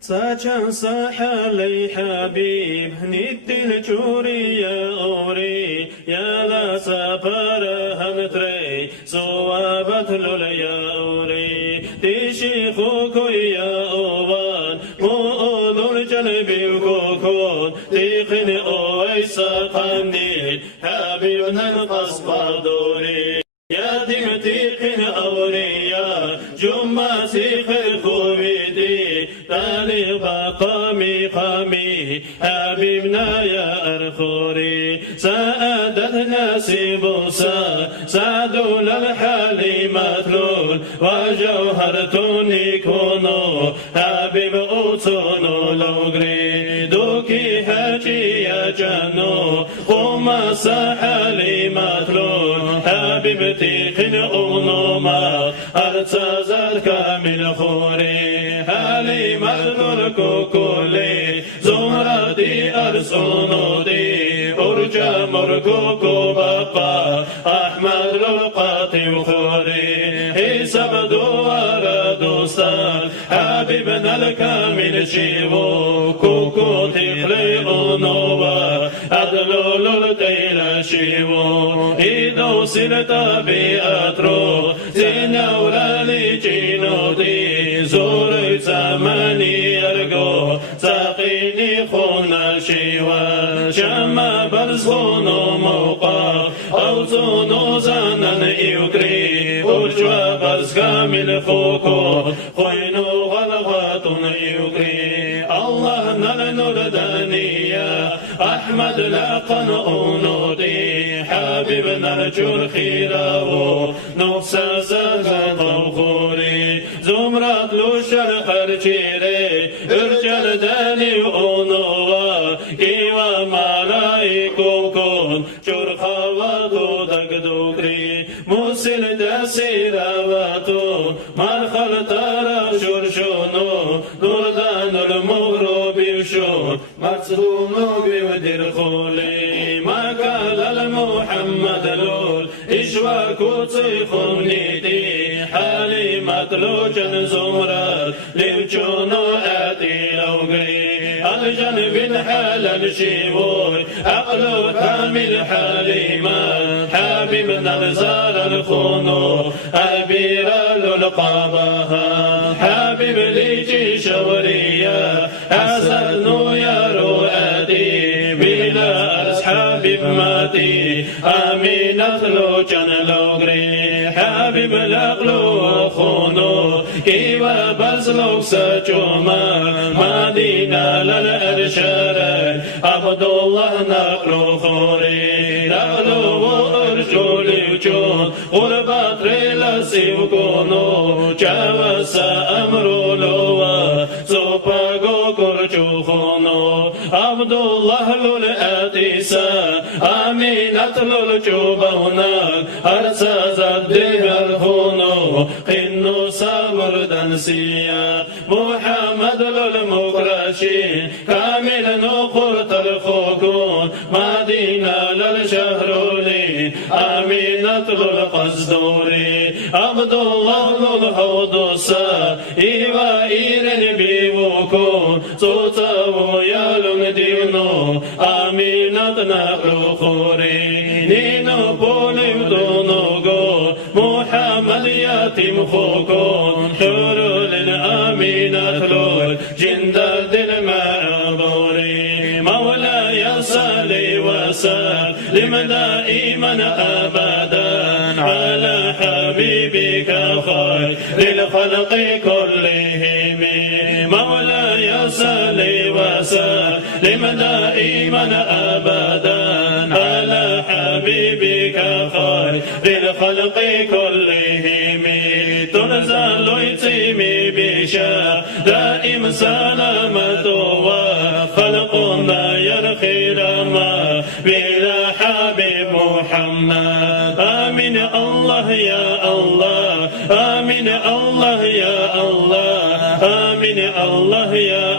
ساچن ساحلي حبيب هنيت الجوري يا أوري يا لا سافر هنتري صوابت يا أوري تيشي خوكو يا أوان مؤذن الجلب الكوكون تيقن أويسا قمني حبيبنا القصب دوري يا دمتيقن أوريا جمع سيخ الخويدي تالي قامي قامي حبيبنا يا أرخوري سأدتنا سيبوسا سعدوا للحالي مثلول وجوهرتوني كونو حبيب أوتونو لوغري دوكي حاجي يا جانو قوما ساحلي مثلول حبيب تيخن أغنوما أرتزاد كامل خوري حالي مثلول كوكولي زمرتي أرسونودي أرجى مركوكو بابا أحمد للقاتي وخوري حساب دوار دوستان حبيبنا الكامل شيبو كوكو تخلي أنوبا أدلو للتيل شيبو إذا سلت بأترو زينورا لجينو دي زوري زماني أرجو ساقيني خونا شيوا شما برزونو موقع أو زونو زانن يكري أرجوا برز كامل خوكو خوينو غلغاتون يكري الله نلنور دانيا أحمد لقن أونودي حبيبنا الجور خيره نفسا زغن ضوخوري زمرات لوشر خرجيري ارجل داني أونوا كيوا ملايكو كون جور خواتو دقدوكري موسل داسيرا واتو مرخل تارا شرشونو نوردان المغرب يشون مصدومو بودر خولي ما قال المحمد لول إشواكو تيخوني دي حالي مطلوجن زمرات ليوجونو آتي لوغري الجنب الحال شيبور عقلو كامل حليمان حبيبنا الزار الخونو أبيرا للقابها حبيب ليجي شوريا حسنو يا رؤادي بلا أصحاب ماتي آمينة لو جن لوغري حبيب لقلو خونو كيوا بزلوك سجوما مدينة للأرشاد عبد الله نقلو خوري نقلو أرجو ليوجون غربات ريلا سيوكونو جاوسا أمرو لوا زوباغو كرجو خونو عبد الله للأتيسا آمينة للجوبونا أرسا زده الخونو قنو سامر دنسيا محمد للمقرشين كامل نقرط الخوكون مدينة للشهرولي آمينة للقصدوري عبد الله للحودوسا إيوا إيرن بيوكون صوتا ويالون دينو آمينة نقل خوري نينو بولي ودونو محمد يتيم خوكون حلول آمينة لول جندل دل معبوري مولاي صلي وسلم دائما أبدا على حبيبك خير للخلق كلهم مولاي صلي وسلم دائما أبدا على حبيبك خير للخلق كلهم تنزل يتيمي بشا دائم سلامة وخلقنا يرخي لما بلا حبيب محمد آمين الله يا الله آمين الله يا الله آمين الله يا